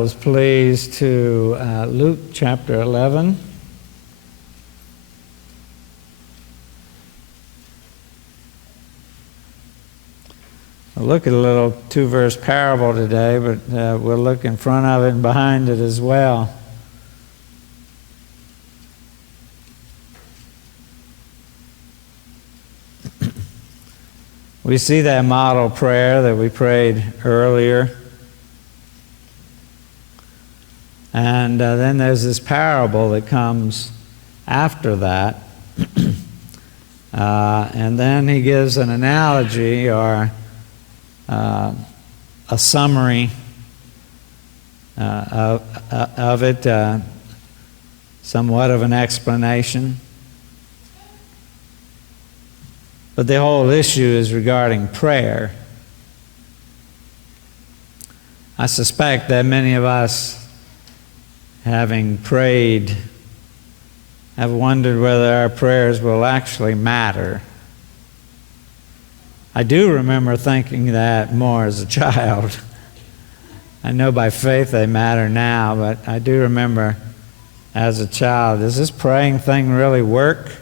Bibles, please, to Luke chapter 11. We'll look at a little 2-verse parable today, but we'll look in front of it and behind it as well. We see that model prayer that we prayed earlier. And then there's this parable that comes after that. And then he gives an analogy or a summary of it, somewhat of an explanation. But the whole issue is regarding prayer. I suspect that many of us, having prayed, have wondered whether our prayers will actually matter. I do remember thinking that more as a child. I know by faith they matter now, but I do remember as a child, does this praying thing really work?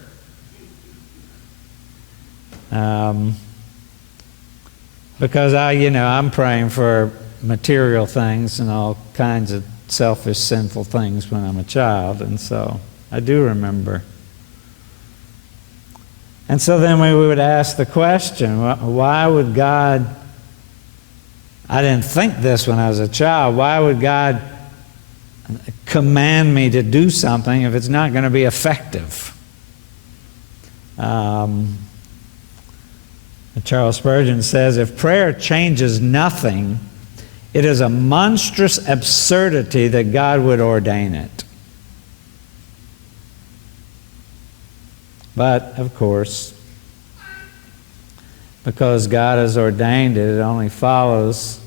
Because I'm praying for material things and all kinds of selfish, sinful things when I'm a child, and so I do remember. And so then we would ask the question, why would God, I didn't think this when I was a child, why would God command me to do something if it's not going to be effective? Charles Spurgeon says, if prayer changes nothing, it is a monstrous absurdity that God would ordain it. But, of course, because God has ordained it, it only follows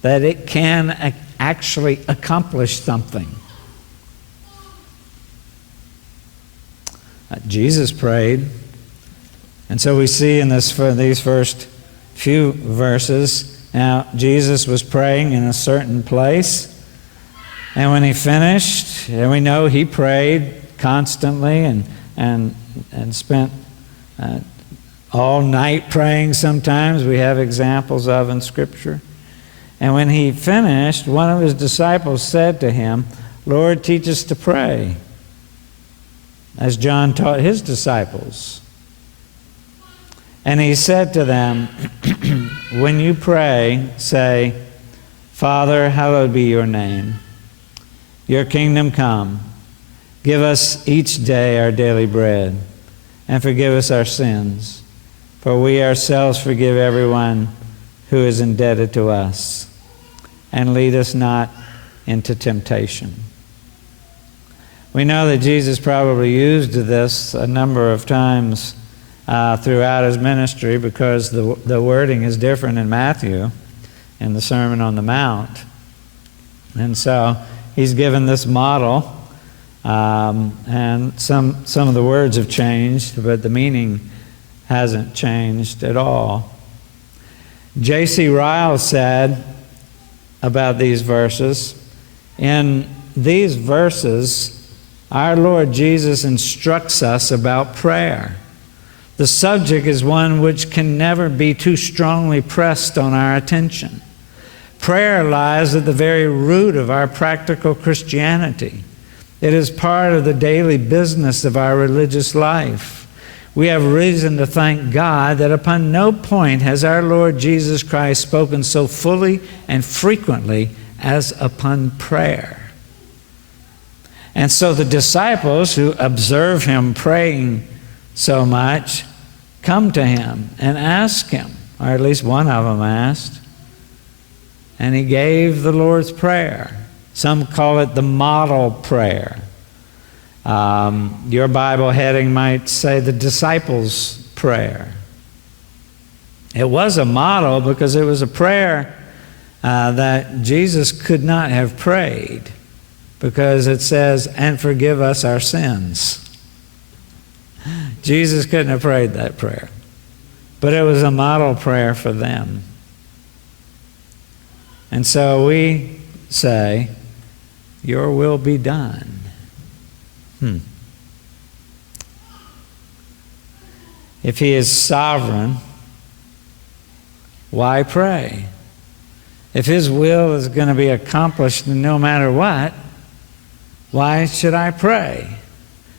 that it can actually accomplish something. Jesus prayed. And so we see in these first few verses, now Jesus was praying in a certain place, and when he finished, and we know he prayed constantly and spent all night praying sometimes. We have examples of in Scripture. And when he finished, one of his disciples said to him, "Lord, teach us to pray, as John taught his disciples." And he said to them, when you pray, say, Father, hallowed be your name. Your kingdom come. Give us each day our daily bread, and forgive us our sins, for we ourselves forgive everyone who is indebted to us. And lead us not into temptation. We know that Jesus probably used this a number of times throughout his ministry, because the wording is different in Matthew in the Sermon on the Mount. And so he's given this model, and some of the words have changed, but the meaning hasn't changed at all. J.C. Ryle said about these verses, in these verses, our Lord Jesus instructs us about prayer. The subject is one which can never be too strongly pressed on our attention. Prayer lies at the very root of our practical Christianity. It is part of the daily business of our religious life. We have reason to thank God that upon no point has our Lord Jesus Christ spoken so fully and frequently as upon prayer. And so the disciples who observe him praying so much come to him and ask him, or at least one of them asked, and he gave the Lord's Prayer. Some call it the model prayer. Your Bible heading might say the disciples' prayer. It was a model because it was a prayer that Jesus could not have prayed, because it says, and forgive us our sins. Jesus couldn't have prayed that prayer, but it was a model prayer for them. And so we say, your will be done. If he is sovereign, why pray? If his will is going to be accomplished no matter what, why should I pray?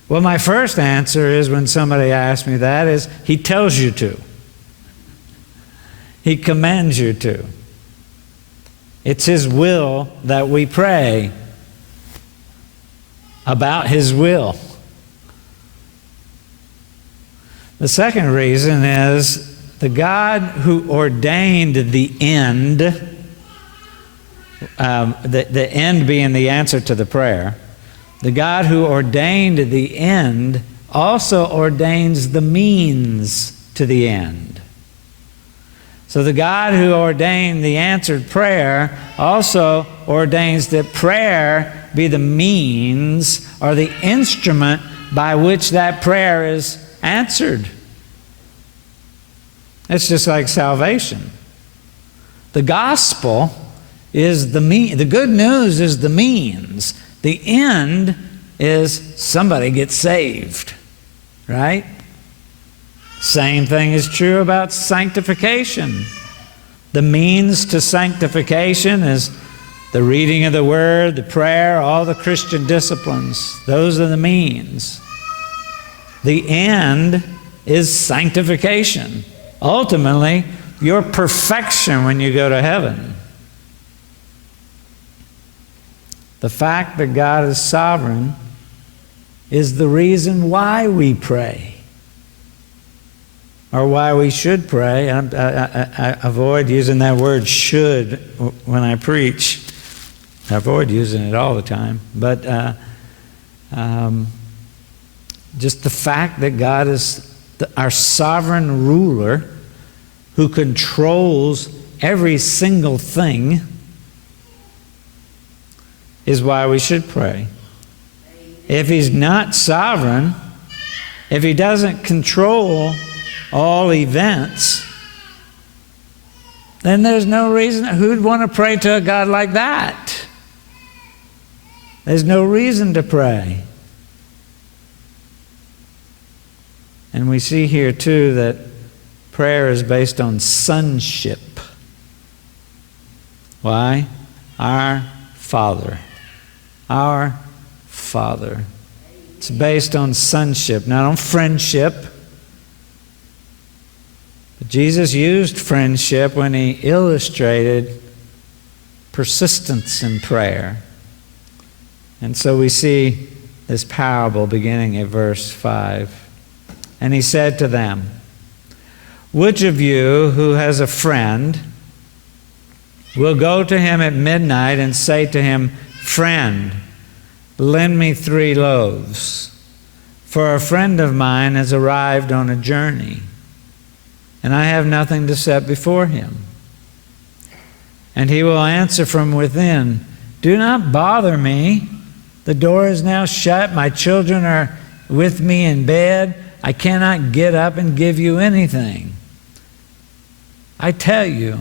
Well, my first answer is, when somebody asks me that, is he tells you to. He commands you to. It's his will that we pray about his will. The second reason is the God who ordained the end, the end being the answer to the prayer, the God who ordained the end also ordains the means to the end. So the God who ordained the answered prayer also ordains that prayer be the means or the instrument by which that prayer is answered. It's just like salvation. The gospel is the good news is the means. The end is somebody gets saved, right? Same thing is true about sanctification. The means to sanctification is the reading of the Word, the prayer, all the Christian disciplines. Those are the means. The end is sanctification. Ultimately, your perfection when you go to heaven. The fact that God is sovereign is the reason why we pray, or why we should pray. I avoid using that word should when I preach. I avoid using it all the time. But just the fact that God is our sovereign ruler who controls every single thing is why we should pray. If he's not sovereign, if he doesn't control all events, then there's no reason. Who'd want to pray to a God like that? There's no reason to pray. And we see here too that prayer is based on sonship. Why? Our Father. Our Father. It's based on sonship, not on friendship. But Jesus used friendship when he illustrated persistence in prayer. And so we see this parable beginning at verse 5. And he said to them, which of you who has a friend will go to him at midnight and say to him, friend, lend me 3 loaves, for a friend of mine has arrived on a journey, and I have nothing to set before him. And he will answer from within, do not bother me. The door is now shut. My children are with me in bed. I cannot get up and give you anything. I tell you,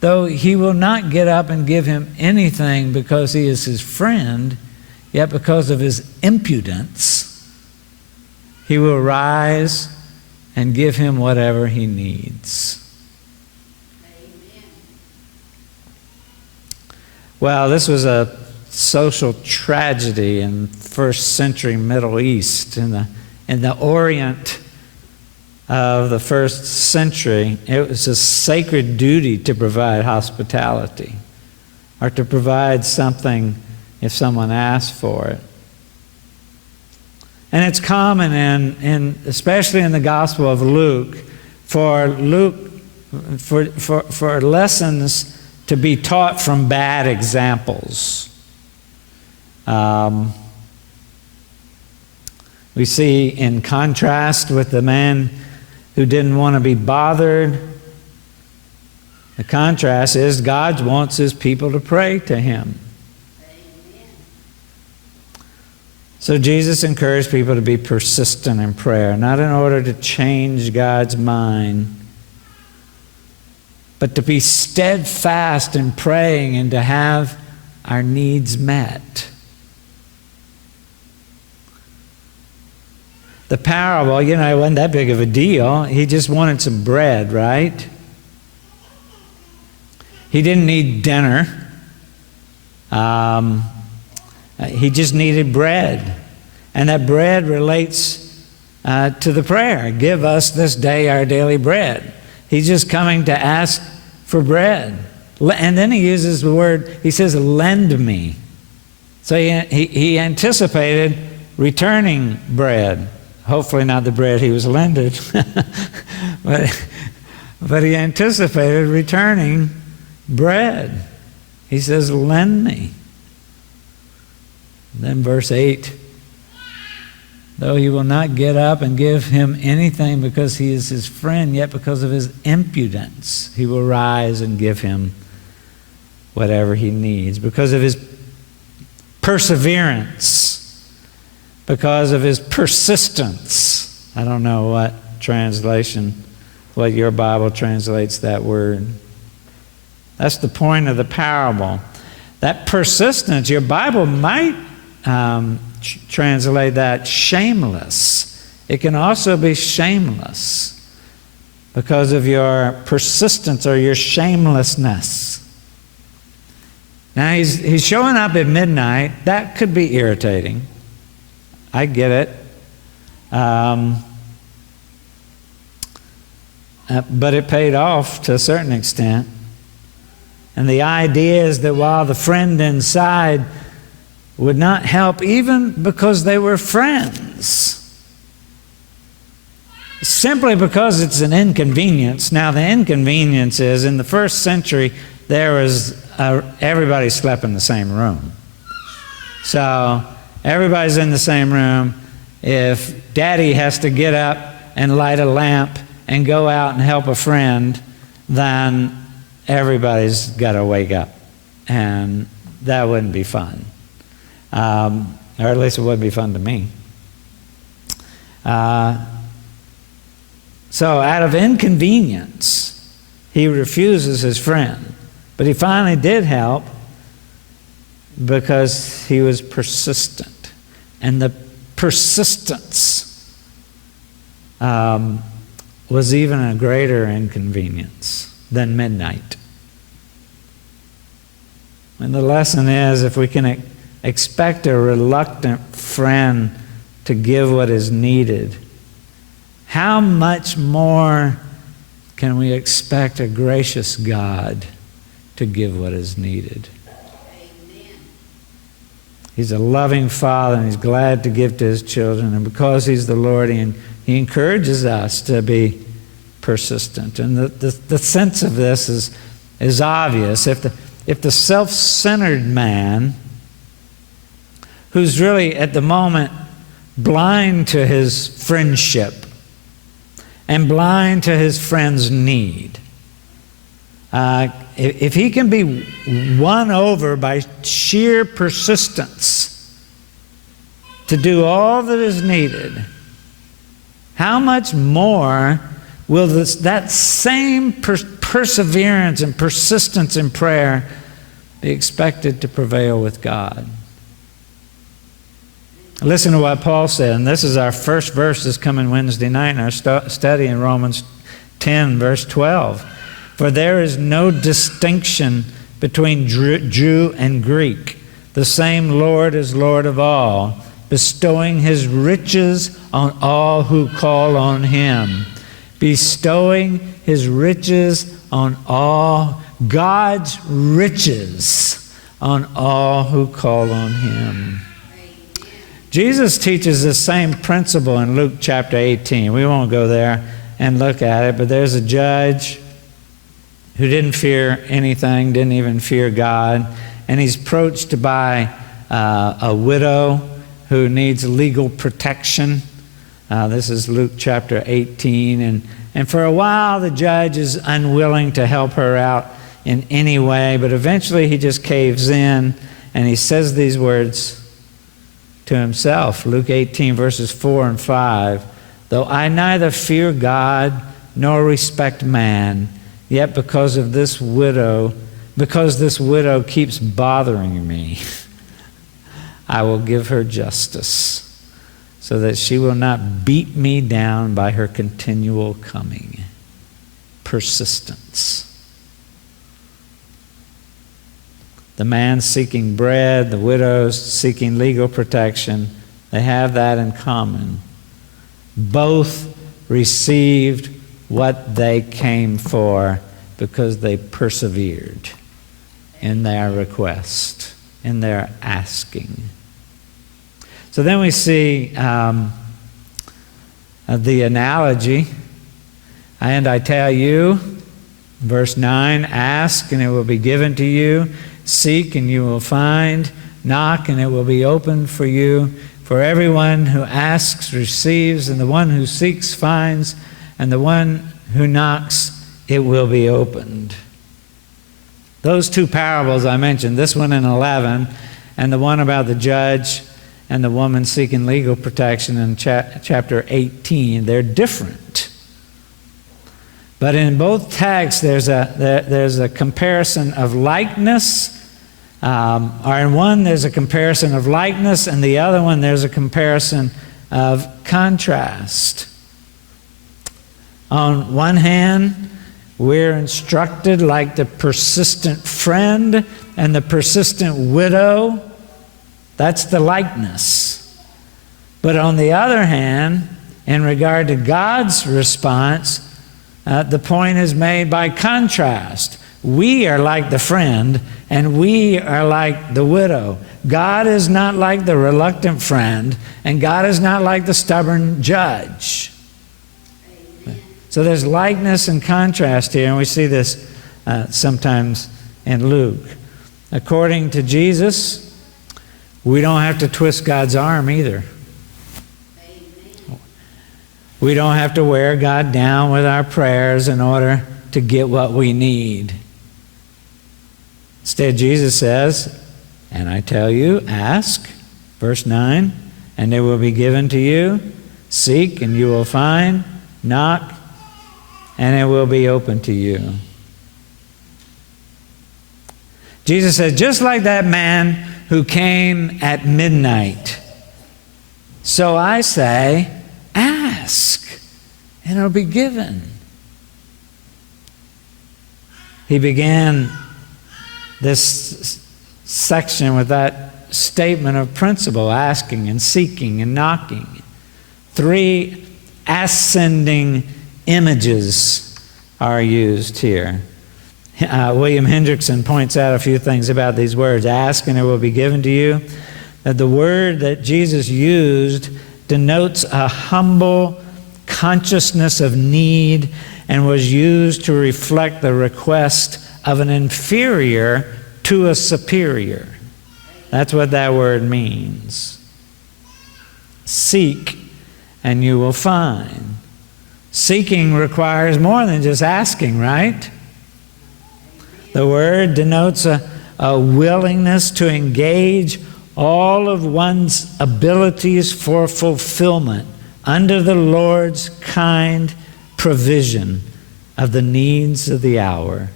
though he will not get up and give him anything because he is his friend, yet because of his impudence, he will rise and give him whatever he needs. Amen. Well, this was a social tragedy in first century Middle East, in the Orient of the first century. It was a sacred duty to provide hospitality, or to provide something if someone asked for it. And it's common especially in the Gospel of Luke, for lessons to be taught from bad examples. We see, in contrast with the man who didn't want to be bothered, the contrast is God wants his people to pray to him. Amen. So Jesus encouraged people to be persistent in prayer, not in order to change God's mind, but to be steadfast in praying and to have our needs met. The parable, it wasn't that big of a deal. He just wanted some bread, right? He didn't need dinner. He just needed bread. And that bread relates to the prayer. Give us this day our daily bread. He's just coming to ask for bread. And then he uses the word, he says, lend me. So he anticipated returning bread. Hopefully not the bread he was lended. but he anticipated returning bread. He says, lend me. Then verse 8, though he will not get up and give him anything because he is his friend, yet because of his impudence he will rise and give him whatever he needs. Because of his perseverance, because of his persistence. I don't know what your Bible translates that word. That's the point of the parable. That persistence, your Bible might translate that shameless. It can also be shameless because of your persistence or your shamelessness. Now he's showing up at midnight. That could be irritating. I get it. But it paid off to a certain extent. And the idea is that while the friend inside would not help even because they were friends, simply because it's an inconvenience. Now the inconvenience is, in the first century, there was everybody slept in the same room. So everybody's in the same room. If Daddy has to get up and light a lamp and go out and help a friend, then everybody's got to wake up. And that wouldn't be fun. Or at least it wouldn't be fun to me. So out of inconvenience, he refuses his friend. But he finally did help because he was persistent. And the persistence was even a greater inconvenience than midnight. And the lesson is, if we can expect a reluctant friend to give what is needed, how much more can we expect a gracious God to give what is needed? Amen. He's a loving Father, and He's glad to give to His children. And because He's the Lord, He encourages us to be persistent. And the sense of this is obvious. If the self-centered man, who's really at the moment blind to his friendship and blind to his friend's need, if he can be won over by sheer persistence to do all that is needed, how much more will that same perseverance and persistence in prayer be expected to prevail with God? Listen to what Paul said, and this is our first verse this coming Wednesday night in our study in Romans 10, verse 12. For there is no distinction between Jew and Greek. The same Lord is Lord of all, bestowing His riches on all who call on Him. Bestowing His riches on all, God's riches on all who call on Him. Jesus teaches the same principle in Luke chapter 18. We won't go there and look at it, but there's a judge who didn't fear anything, didn't even fear God, and he's approached by a widow who needs legal protection. This is Luke chapter 18, and for a while the judge is unwilling to help her out in any way, but eventually he just caves in and he says these words to himself. Luke 18, verses 4 and 5. Though I neither fear God nor respect man, yet because of this widow because this widow keeps bothering me, I will give her justice, so that she will not beat me down by her continual coming. Persistence. The man seeking bread, the widows seeking legal protection, they have that in common. Both received what they came for because they persevered in their request, in their asking. So then we see the analogy. And I tell you, verse 9, ask and it will be given to you. Seek and you will find. Knock and it will be opened for you. For everyone who asks receives, and the one who seeks finds, and the one who knocks it will be opened. Those two parables I mentioned, this one in 11, and the one about the judge and the woman seeking legal protection in chapter 18, they're different. But in both texts, there's a comparison of likeness. Or in one, there's a comparison of likeness, and the other one, there's a comparison of contrast. On one hand, we're instructed like the persistent friend and the persistent widow. That's the likeness. But on the other hand, in regard to God's response, the point is made by contrast. We are like the friend, and we are like the widow. God is not like the reluctant friend, and God is not like the stubborn judge. Amen. So there's likeness and contrast here, and we see this sometimes in Luke. According to Jesus, we don't have to twist God's arm either. Amen. We don't have to wear God down with our prayers in order to get what we need. Instead, Jesus says, and I tell you, ask, verse 9, and it will be given to you. Seek, and you will find. Knock, and it will be open to you. Jesus said, just like that man who came at midnight, so I say, ask, and it'll be given. He began this section with that statement of principle, asking and seeking and knocking. 3 ascending images are used here. William Hendrickson points out a few things about these words. Ask and it will be given to you. That the word that Jesus used denotes a humble consciousness of need and was used to reflect the request of an inferior to a superior. That's what that word means. Seek and you will find. Seeking requires more than just asking, right? The word denotes a willingness to engage all of one's abilities for fulfillment under the Lord's kind provision of the needs of the hour.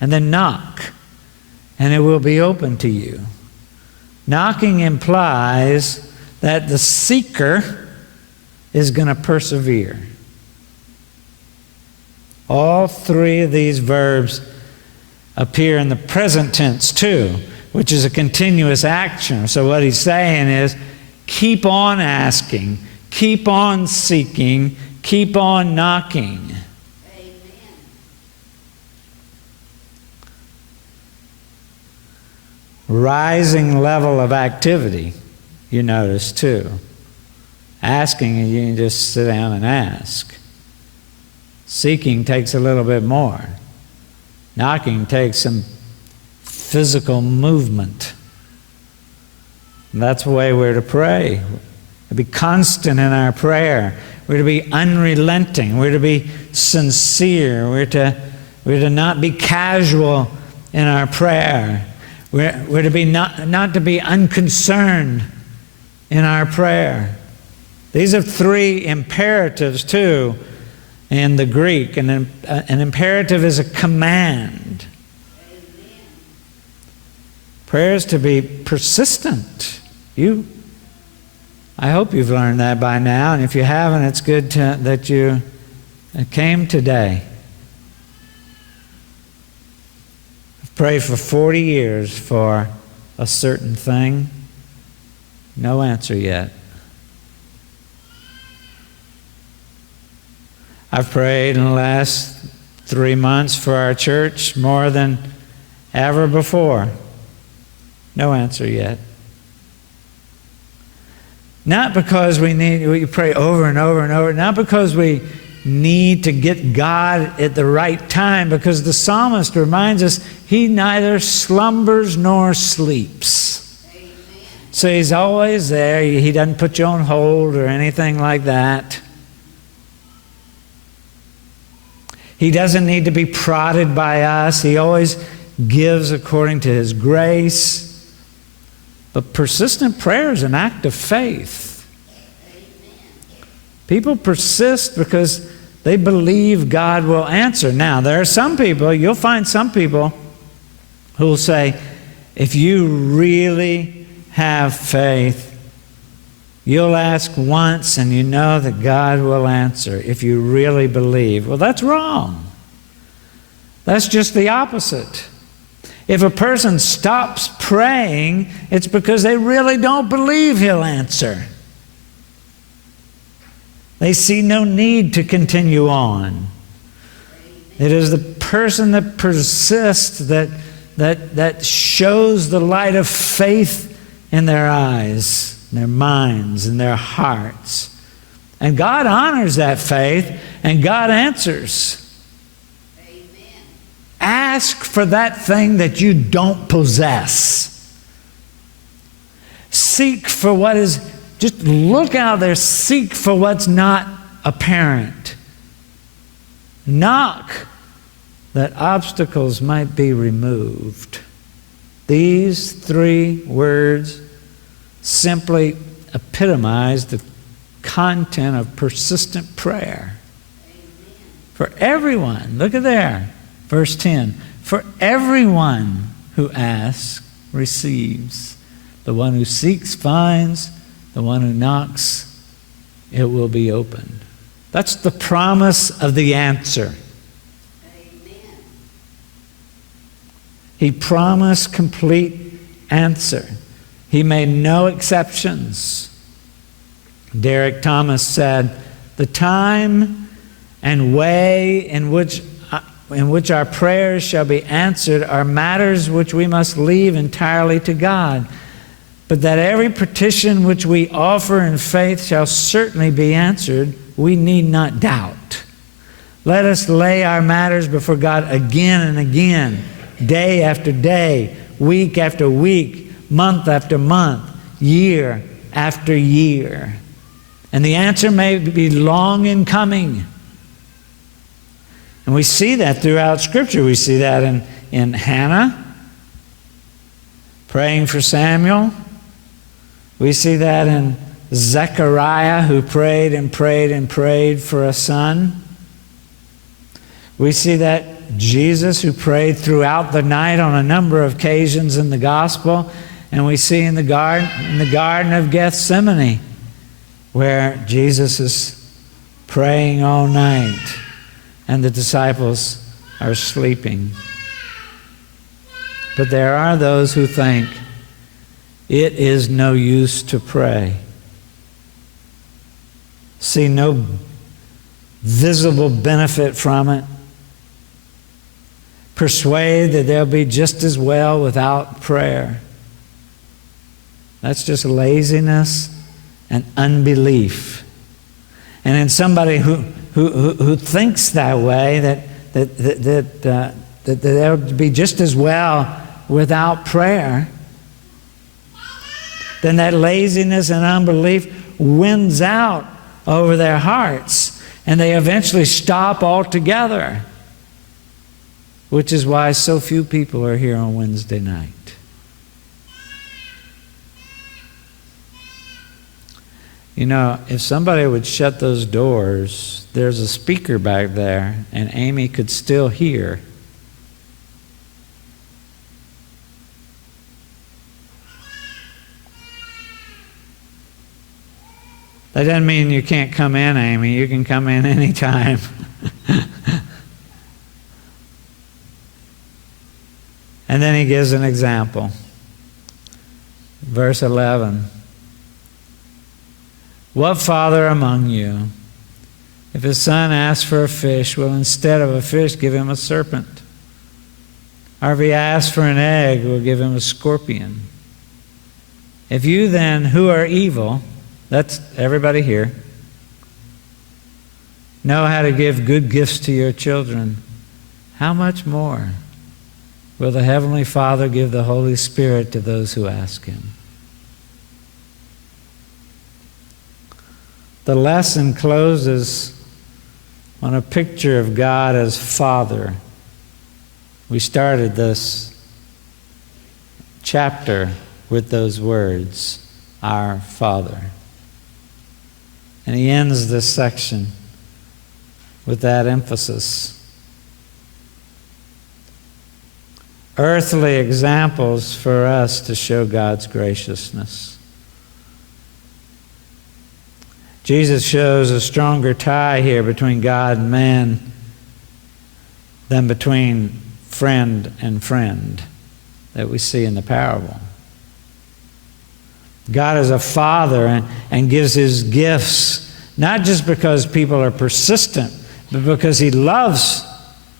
And then knock, and it will be open to you. Knocking implies that the seeker is going to persevere. All 3 of these verbs appear in the present tense too, which is a continuous action. So what he's saying is, keep on asking, keep on seeking, keep on knocking. Rising level of activity, you notice too. Asking, you can just sit down and ask. Seeking takes a little bit more. Knocking takes some physical movement. And that's the way we're to pray. To be constant in our prayer. We're to be unrelenting. We're to be sincere. We're to not be casual in our prayer. We're to be not to be unconcerned in our prayer. These are 3 imperatives too in the Greek. An imperative is a command. Prayer is to be persistent. I hope you've learned that by now, and if you haven't, it's good that you came today. I've prayed for 40 years for a certain thing. No answer yet. I've prayed in the last 3 months for our church more than ever before. No answer yet. Not because we pray over and over and over, not because we need to get God at the right time, because the psalmist reminds us he neither slumbers nor sleeps. Amen. So he's always there. He doesn't put you on hold or anything like that. He doesn't need to be prodded by us. He always gives according to his grace. But persistent prayer is an act of faith. People persist because they believe God will answer. Now, there are some people, you'll find some people who will say, if you really have faith, you'll ask once and you know that God will answer if you really believe. Well, that's wrong. That's just the opposite. If a person stops praying, it's because they really don't believe he'll answer. They see no need to continue on. It is the person that persists that shows the light of faith in their eyes, their minds, and their hearts. And God honors that faith, and God answers. Ask for that thing that you don't possess. Seek for what is, just look out there, seek for what's not apparent. Knock that obstacles might be removed. These 3 words simply epitomize the content of persistent prayer. For everyone, look at there. Verse 10, for everyone who asks receives. The one who seeks finds. The one who knocks, it will be opened. That's the promise of the answer. Amen. He promised complete answer. He made no exceptions. Derek Thomas said, the time and way in which our prayers shall be answered are matters which we must leave entirely to God. But that every petition which we offer in faith shall certainly be answered, we need not doubt. Let us lay our matters before God again and again, day after day, week after week, month after month, year after year. And the answer may be long in coming. And we see that throughout Scripture. We see that in Hannah, praying for Samuel. We see that in Zechariah, who prayed and prayed and prayed for a son. We see that Jesus, who prayed throughout the night on a number of occasions in the Gospel. And we see in the Garden of Gethsemane, where Jesus is praying all night and the disciples are sleeping. But there are those who think it is no use to pray. See no visible benefit from it. Persuade that they'll be just as well without prayer. That's just laziness and unbelief. And in somebody who thinks that way, that they'll be just as well without prayer, then that laziness and unbelief wins out over their hearts, and they eventually stop altogether, which is why so few people are here on Wednesday night. You know, if somebody would shut those doors, there's a speaker back there, and Amy could still hear. That doesn't mean you can't come in, Amy. You can come in anytime. And then he gives an example. Verse 11. What father among you, if his son asks for a fish, will instead of a fish give him a serpent? Or if he asks for an egg, will give him a scorpion? If you then, who are evil, that's everybody here, know how to give good gifts to your children, how much more will the Heavenly Father give the Holy Spirit to those who ask Him? The lesson closes on a picture of God as Father. We started this chapter with those words, our Father. And he ends this section with that emphasis. Earthly examples for us to show God's graciousness. Jesus shows a stronger tie here between God and man than between friend and friend that we see in the parable. God is a father and gives his gifts not just because people are persistent, but because he loves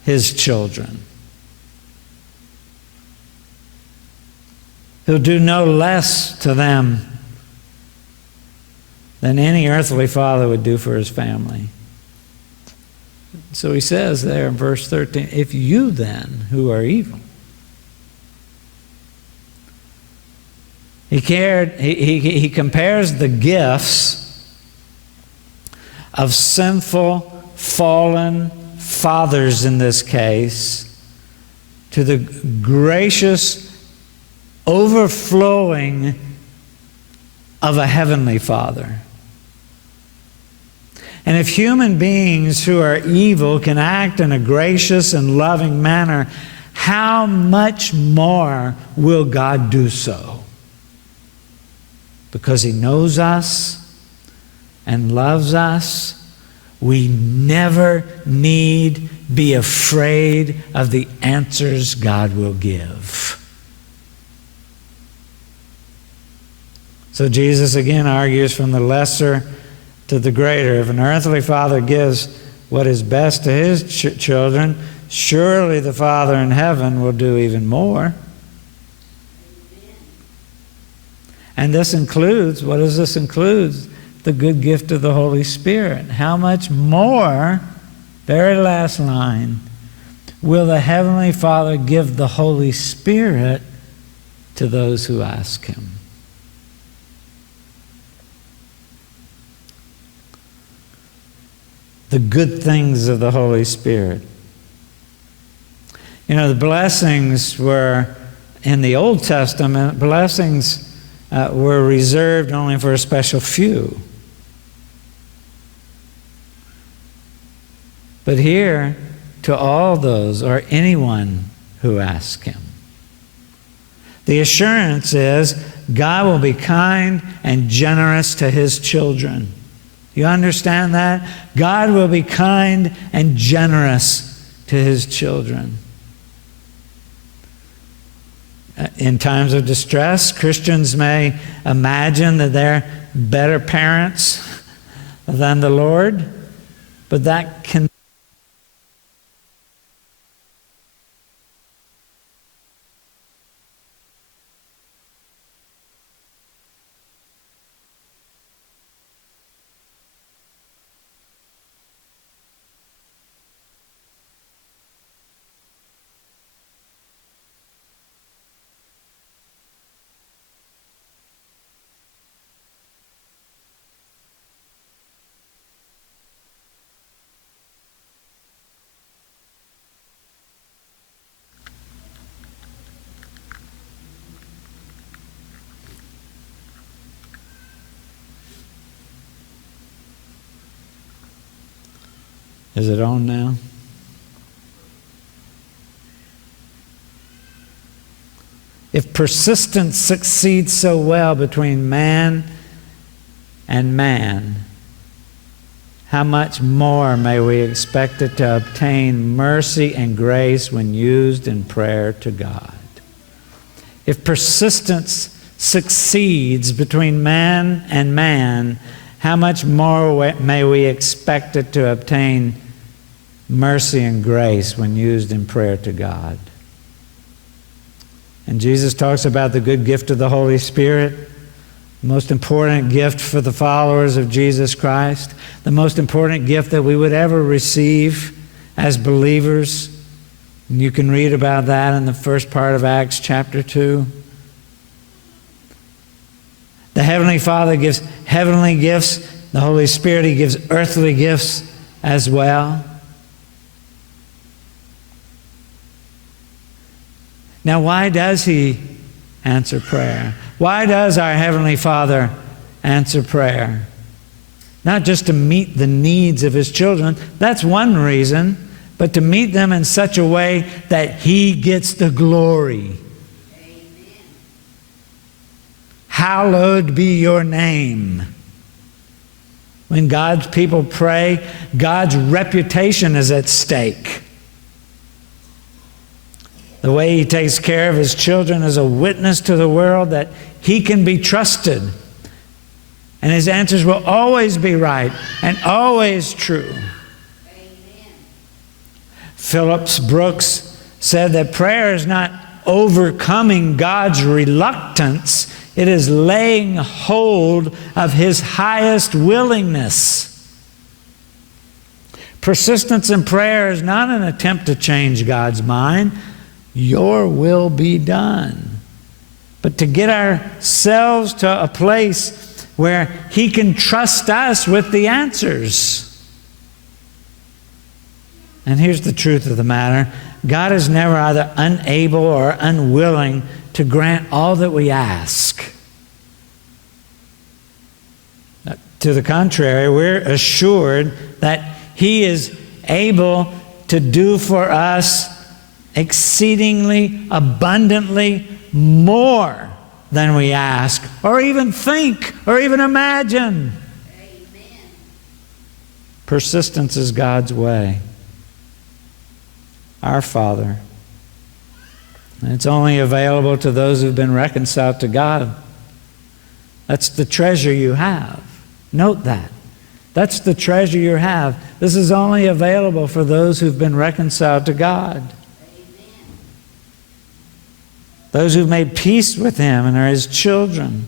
his children. He'll do no less to them than any earthly father would do for his family. So he says there in verse 13, if you then, who are evil, he compares the gifts of sinful, fallen fathers in this case to the gracious overflowing of a heavenly Father. And if human beings who are evil can act in a gracious and loving manner, how much more will God do so? Because he knows us and loves us, we never need be afraid of the answers God will give. So Jesus again argues from the lesser to the greater. If an earthly father gives what is best to his children, surely the Father in heaven will do even more. And this includes, what does this include? The good gift of the Holy Spirit. How much more, very last line, will the Heavenly Father give the Holy Spirit to those who ask him? The good things of the Holy Spirit. You know, the blessings were, in the Old Testament, blessings were reserved only for a special few. But here, to all those, or anyone who asks him. The assurance is God will be kind and generous to his children. You understand that? God will be kind and generous to his children. In times of distress, Christians may imagine that they're better parents than the Lord, but that can Is it on now? If persistence succeeds so well between man and man, how much more may we expect it to obtain mercy and grace when used in prayer to God? If persistence succeeds between man and man, how much more may we expect it to obtain mercy and grace when used in prayer to God? And Jesus talks about the good gift of the Holy Spirit, the most important gift for the followers of Jesus Christ, the most important gift that we would ever receive as believers. And you can read about that in the first part of Acts chapter 2. The Heavenly Father gives heavenly gifts. The Holy Spirit, He gives earthly gifts as well. Now, why does He answer prayer? Why does our Heavenly Father answer prayer? Not just to meet the needs of His children. That's one reason. But to meet them in such a way that He gets the glory. Amen. Hallowed be your name. When God's people pray, God's reputation is at stake. The way He takes care of His children is a witness to the world that He can be trusted. And His answers will always be right and always true. Amen. Phillips Brooks said that prayer is not overcoming God's reluctance. It is laying hold of His highest willingness. Persistence in prayer is not an attempt to change God's mind. Your will be done. But to get ourselves to a place where He can trust us with the answers. And here's the truth of the matter. God is never either unable or unwilling to grant all that we ask. To the contrary, we're assured that He is able to do for us exceedingly, abundantly more than we ask, or even think, or even imagine. Amen. Persistence is God's way. Our Father. And it's only available to those who've been reconciled to God. That's the treasure you have. Note that. That's the treasure you have. This is only available for those who've been reconciled to God. Those who've made peace with Him and are His children.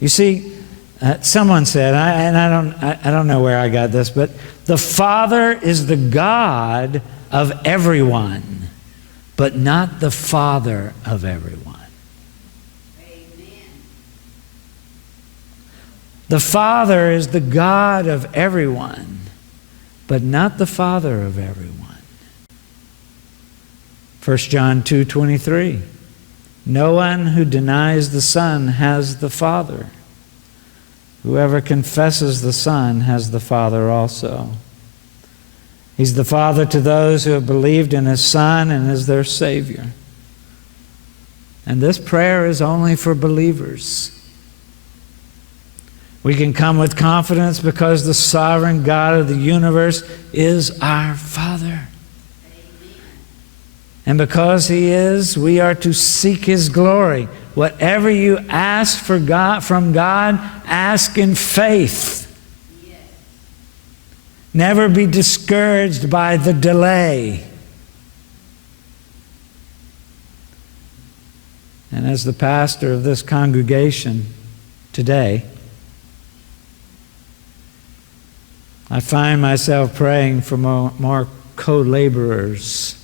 You see, someone said, I don't know where I got this, but the Father is the God of everyone, but not the Father of everyone. Amen. The Father is the God of everyone, but not the Father of everyone. 1 John 2:23. No one who denies the Son has the Father. Whoever confesses the Son has the Father also. He's the Father to those who have believed in His Son and is their Savior. And this prayer is only for believers. We can come with confidence because the sovereign God of the universe is our Father. And because He is, we are to seek His glory. Whatever you ask from God, ask in faith. Yes. Never be discouraged by the delay. And as the pastor of this congregation today, I find myself praying for more co-laborers.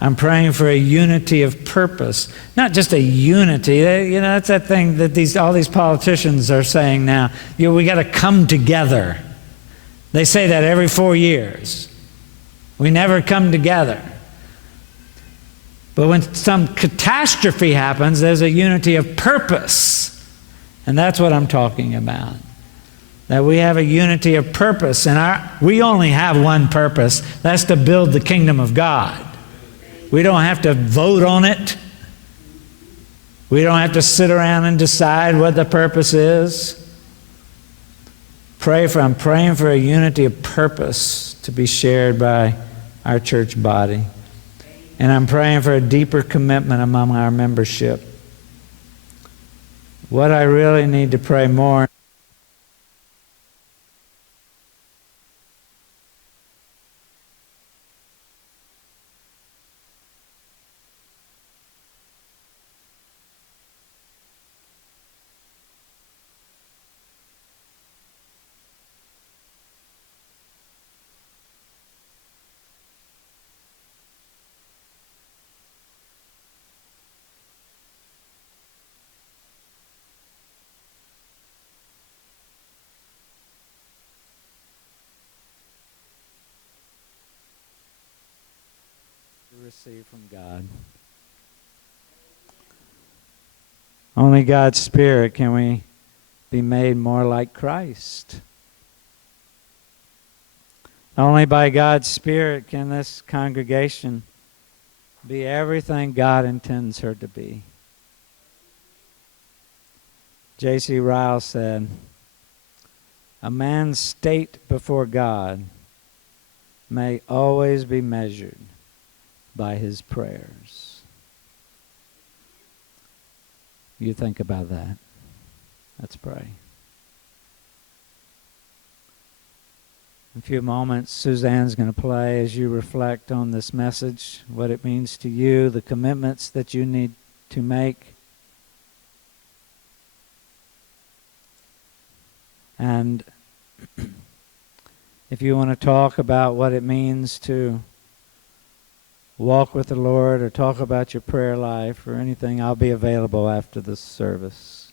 I'm praying for a unity of purpose. Not just a unity. That's that thing that all these politicians are saying now. We got to come together. They say that every 4 years. We never come together. But when some catastrophe happens, there's a unity of purpose. And that's what I'm talking about. that we have a unity of purpose. And we only have one purpose. That's to build the kingdom of God. We don't have to vote on it. We don't have to sit around and decide what the purpose is. I'm praying for a unity of purpose to be shared by our church body. And I'm praying for a deeper commitment among our membership. What I really need to pray more to receive from God. Only God's Spirit can we be made more like Christ. Only by God's Spirit can this congregation be everything God intends her to be. J.C. Ryle said, "A man's state before God may always be measured by his prayers." You think about that. Let's pray. In a few moments, Suzanne's going to play as you reflect on this message, what it means to you, the commitments that you need to make. And if you want to talk about what it means to walk with the Lord or talk about your prayer life or anything, I'll be available after this service.